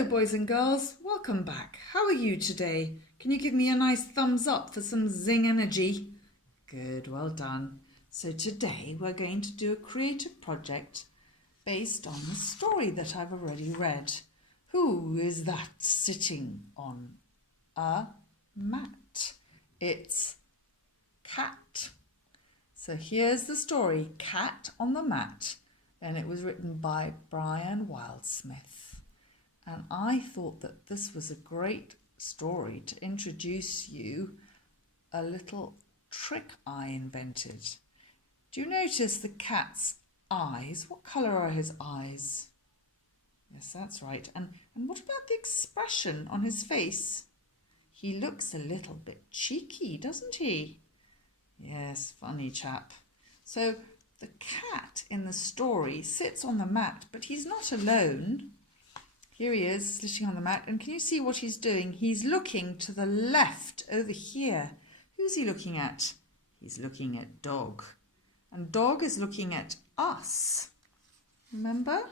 Hello boys and girls, welcome back. How are you today? Can you give me a nice thumbs up for some zing energy? Good, well done. So today we're going to do a creative project based on the story that I've already read. Who is that sitting on a mat? It's Cat. So here's the story, Cat on the Mat, and it was written by Wildsmith. And I thought that this was a great story to introduce you a little trick I invented. Do you notice the cat's eyes? What colour are his eyes? Yes, that's right. And what about the expression on his face? He looks a little bit cheeky, doesn't he? Yes, funny chap. So the cat in the story sits on the mat, but he's not alone. Here he is, sitting on the mat, and can you see what he's doing? He's looking to the left over here. Who's he looking at? He's looking at Dog. And Dog is looking at us. Remember?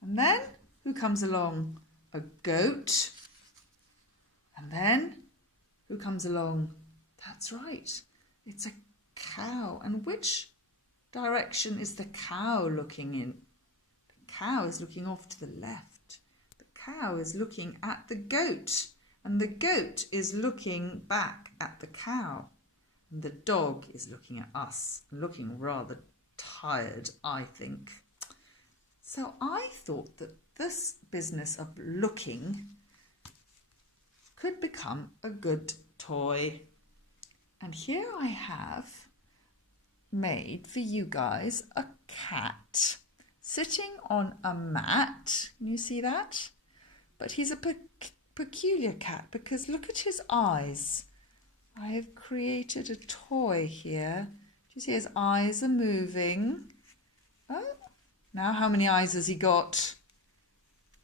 And then, who comes along? A goat. And then, who comes along? That's right, it's a cow. And which direction is the cow looking in? The cow is looking off to the left. Cow is looking at the goat, and the goat is looking back at the cow, and the dog is looking at us, looking rather tired, I think. So I thought that this business of looking could become a good toy. And here I have made for you guys a cat sitting on a mat. Can you see that? But he's a peculiar cat because look at his eyes. I have created a toy here. Do you see his eyes are moving? Oh, now how many eyes has he got?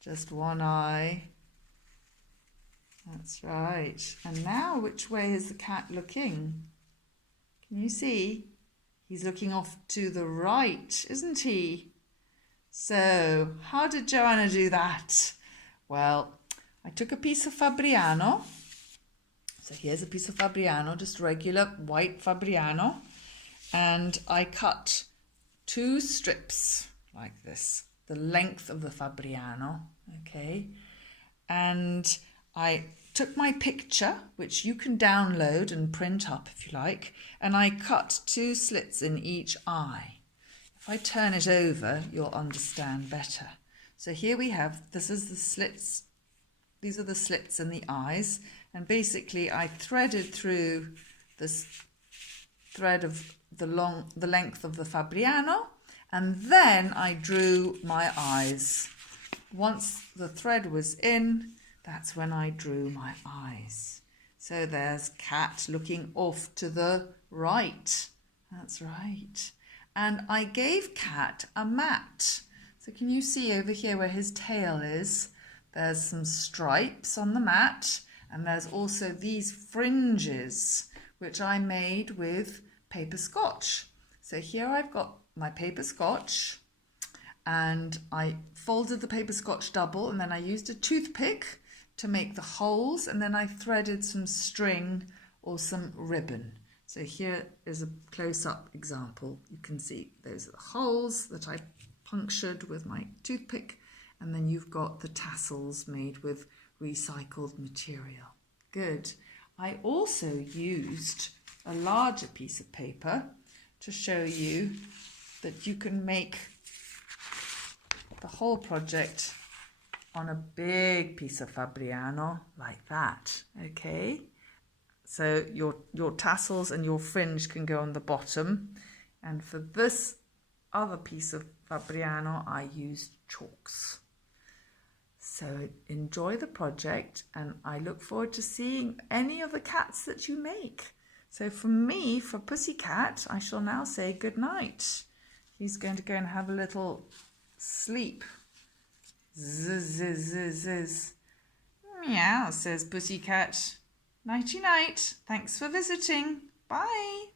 Just one eye. That's right. And now which way is the cat looking? Can you see? He's looking off to the right, isn't he? So, how did Joanna do that? Well, I took a piece of Fabriano. So here's a piece of Fabriano, just regular white Fabriano. And I cut 2 strips like this, the length of the Fabriano, okay? And I took my picture, which you can download and print up if you like, and I cut 2 slits in each eye. If I turn it over, you'll understand better. So here we have, this is the slits, these are the slits in the eyes, and basically I threaded through this thread of the length of the Fabriano, and then I drew my eyes. Once the thread was in, that's when I drew my eyes. So there's Cat looking off to the right. That's right. And I gave Cat a mat. So can you see over here where his tail is? There's some stripes on the mat, and there's also these fringes, which I made with paper scotch. So here I've got my paper scotch, and I folded the paper scotch double, and then I used a toothpick to make the holes, and then I threaded some string or some ribbon. So here is a close-up example. You can see those are the holes that I punctured with my toothpick, and then you've got the tassels made with recycled material. Good. I also used a larger piece of paper to show you that you can make the whole project on a big piece of Fabriano like that, okay? So your tassels and your fringe can go on the bottom, and for this other piece of Fabriano I used chalks. So enjoy the project, and I look forward to seeing any of the cats that you make. So from me, for Pussycat, I shall now say good night. He's going to go and have a little sleep. Zzz, zzz, zzz, zzz. Meow, says Pussycat. Nighty night. Thanks for visiting. Bye.